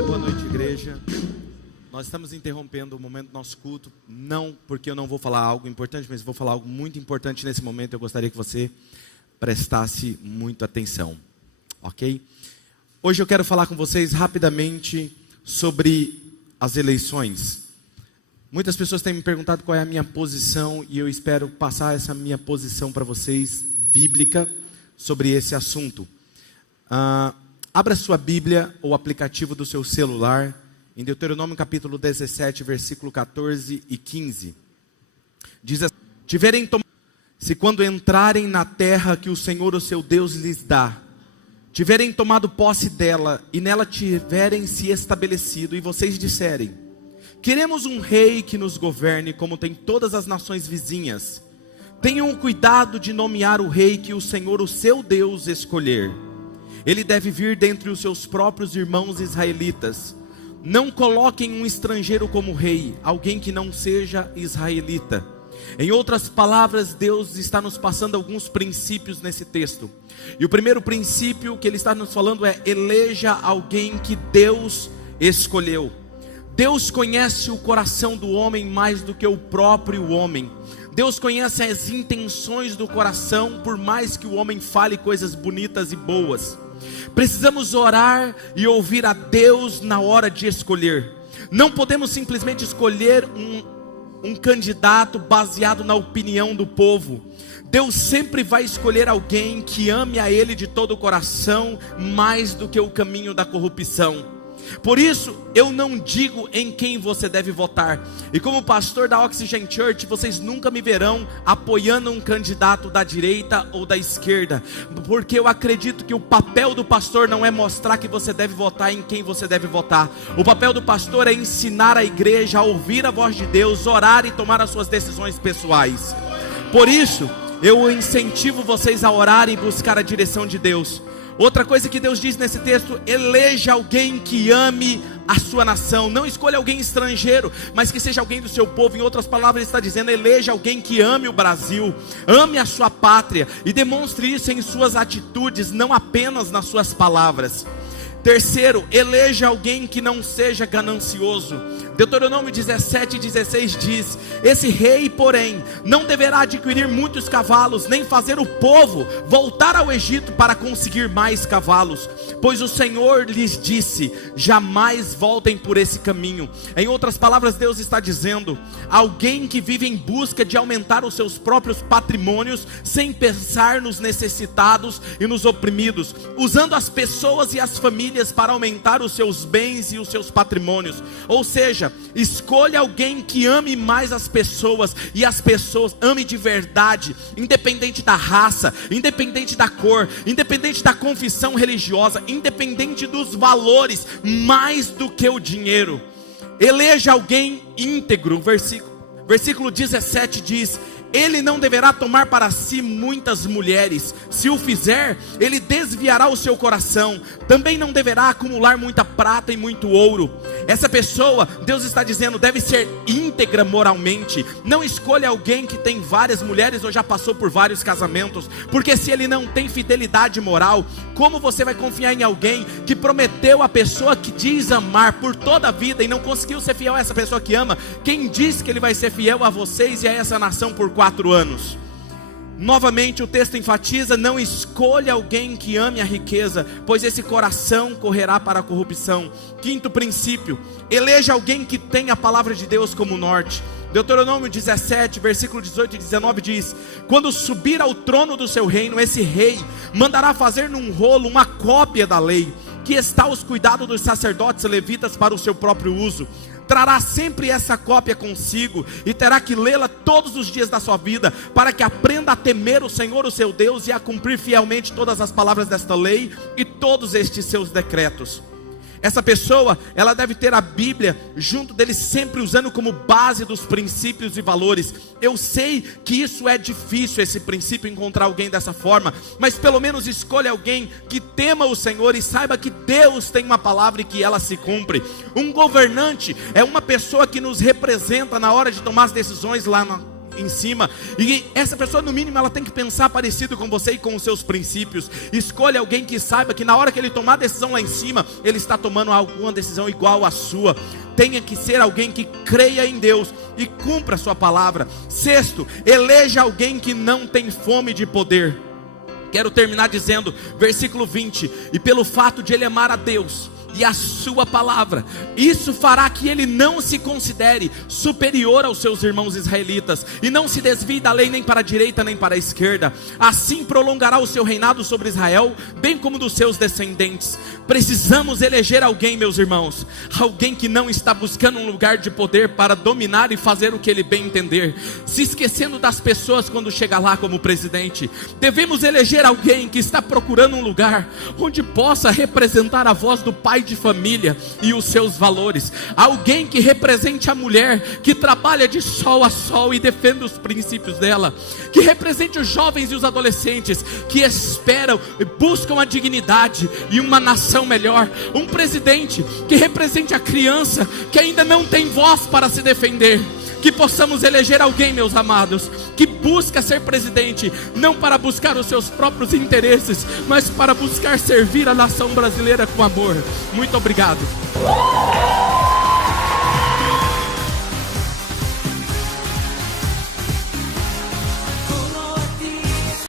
Boa noite, igreja. Nós estamos interrompendo o momento do nosso culto, não porque eu não vou falar algo importante, mas vou falar algo muito importante nesse momento. Eu gostaria que você prestasse muita atenção, ok? Hoje eu quero falar com vocês rapidamente sobre as eleições. Muitas pessoas têm me perguntado qual é a minha posição, e eu espero passar essa minha posição para vocês, bíblica, sobre esse assunto. Abra sua Bíblia ou aplicativo do seu celular em Deuteronômio capítulo 17, versículo 14 e 15. Diz assim: se quando entrarem na terra que o Senhor, o seu Deus, lhes dá, tiverem tomado posse dela e nela tiverem se estabelecido, e vocês disserem: queremos um rei que nos governe como tem todas as nações vizinhas, tenham cuidado de nomear o rei que o Senhor, o seu Deus, escolher. Ele deve vir dentre os seus próprios irmãos israelitas. Não coloquem um estrangeiro como rei, alguém que não seja israelita. Em outras palavras, Deus está nos passando alguns princípios nesse texto. E o primeiro princípio que Ele está nos falando é: eleja alguém que Deus escolheu. Deus conhece o coração do homem mais do que o próprio homem. Deus conhece as intenções do coração, por mais que o homem fale coisas bonitas e boas. Precisamos orar e ouvir a Deus na hora de escolher. Não podemos simplesmente escolher um candidato baseado na opinião do povo. Deus sempre vai escolher alguém que ame a Ele de todo o coração, mais do que o caminho da corrupção. Por isso, eu não digo em quem você deve votar. E como pastor da Oxygen Church, vocês nunca me verão apoiando um candidato da direita ou da esquerda, porque eu acredito que o papel do pastor não é mostrar que você deve votar em quem você deve votar. O papel do pastor é ensinar a igreja a ouvir a voz de Deus, orar e tomar as suas decisões pessoais. Por isso, eu incentivo vocês a orar e buscar a direção de Deus. Outra coisa que Deus diz nesse texto: eleja alguém que ame a sua nação. Não escolha alguém estrangeiro, mas que seja alguém do seu povo. Em outras palavras, Ele está dizendo: eleja alguém que ame o Brasil, ame a sua pátria, e demonstre isso em suas atitudes, não apenas nas suas palavras. Terceiro, eleja alguém que não seja ganancioso. Deuteronômio 17:16 diz: esse rei, porém, não deverá adquirir muitos cavalos, nem fazer o povo voltar ao Egito para conseguir mais cavalos, pois o Senhor lhes disse: jamais voltem por esse caminho. Em outras palavras, Deus está dizendo: alguém que vive em busca de aumentar os seus próprios patrimônios, sem pensar nos necessitados e nos oprimidos, usando as pessoas e as famílias para aumentar os seus bens e os seus patrimônios. Ou seja, escolha alguém que ame mais as pessoas, e as pessoas ame de verdade, independente da raça, independente da cor, independente da confissão religiosa, independente dos valores, mais do que o dinheiro. Eleja alguém íntegro. Versículo 17 diz: ele não deverá tomar para si muitas mulheres. Se o fizer, ele desviará o seu coração. Também não deverá acumular muita prata e muito ouro. Essa pessoa, Deus está dizendo, deve ser íntegra moralmente. Não escolha alguém que tem várias mulheres ou já passou por vários casamentos, porque se ele não tem fidelidade moral, como você vai confiar em alguém que prometeu a pessoa que diz amar por toda a vida e não conseguiu ser fiel a essa pessoa que ama? Quem diz que ele vai ser fiel a vocês e a essa nação por 4 anos? Novamente o texto enfatiza: não escolha alguém que ame a riqueza, pois esse coração correrá para a corrupção. Quinto princípio: eleja alguém que tenha a palavra de Deus como norte. Deuteronômio 17, versículo 18 e 19 diz: quando subir ao trono do seu reino, esse rei mandará fazer num rolo uma cópia da lei, que está aos cuidados dos sacerdotes levitas para o seu próprio uso. Trará sempre essa cópia consigo, e terá que lê-la todos os dias da sua vida, para que aprenda a temer o Senhor, o seu Deus, e a cumprir fielmente todas as palavras desta lei e todos estes seus decretos. Essa pessoa, ela deve ter a Bíblia junto dele, sempre usando como base dos princípios e valores. Eu sei que isso é difícil, esse princípio, encontrar alguém dessa forma, mas pelo menos escolha alguém que tema o Senhor e saiba que Deus tem uma palavra e que ela se cumpre. Um governante é uma pessoa que nos representa na hora de tomar as decisões lá em cima. E essa pessoa, no mínimo, ela tem que pensar parecido com você e com os seus princípios. Escolha alguém que saiba que na hora que ele tomar a decisão lá em cima, ele está tomando alguma decisão igual à sua. Tenha que ser alguém que creia em Deus e cumpra a sua palavra. Sexto, eleja alguém que não tem fome de poder. Quero terminar dizendo, versículo 20: e pelo fato de ele amar a Deus e a sua palavra, isso fará que ele não se considere superior aos seus irmãos israelitas, e não se desvie da lei nem para a direita nem para a esquerda. Assim prolongará o seu reinado sobre Israel, bem como dos seus descendentes. Precisamos eleger alguém, meus irmãos, alguém que não está buscando um lugar de poder para dominar e fazer o que ele bem entender, se esquecendo das pessoas quando chega lá como presidente. Devemos eleger alguém que está procurando um lugar onde possa representar a voz do pai de família e os seus valores. Alguém que represente a mulher que trabalha de sol a sol e defende os princípios dela. Que represente os jovens e os adolescentes que esperam e buscam a dignidade e uma nação melhor. Um presidente que represente a criança que ainda não tem voz para se defender. Que possamos eleger alguém, meus amados, que busca ser presidente, não para buscar os seus próprios interesses, mas para buscar servir a nação brasileira com amor. Muito obrigado.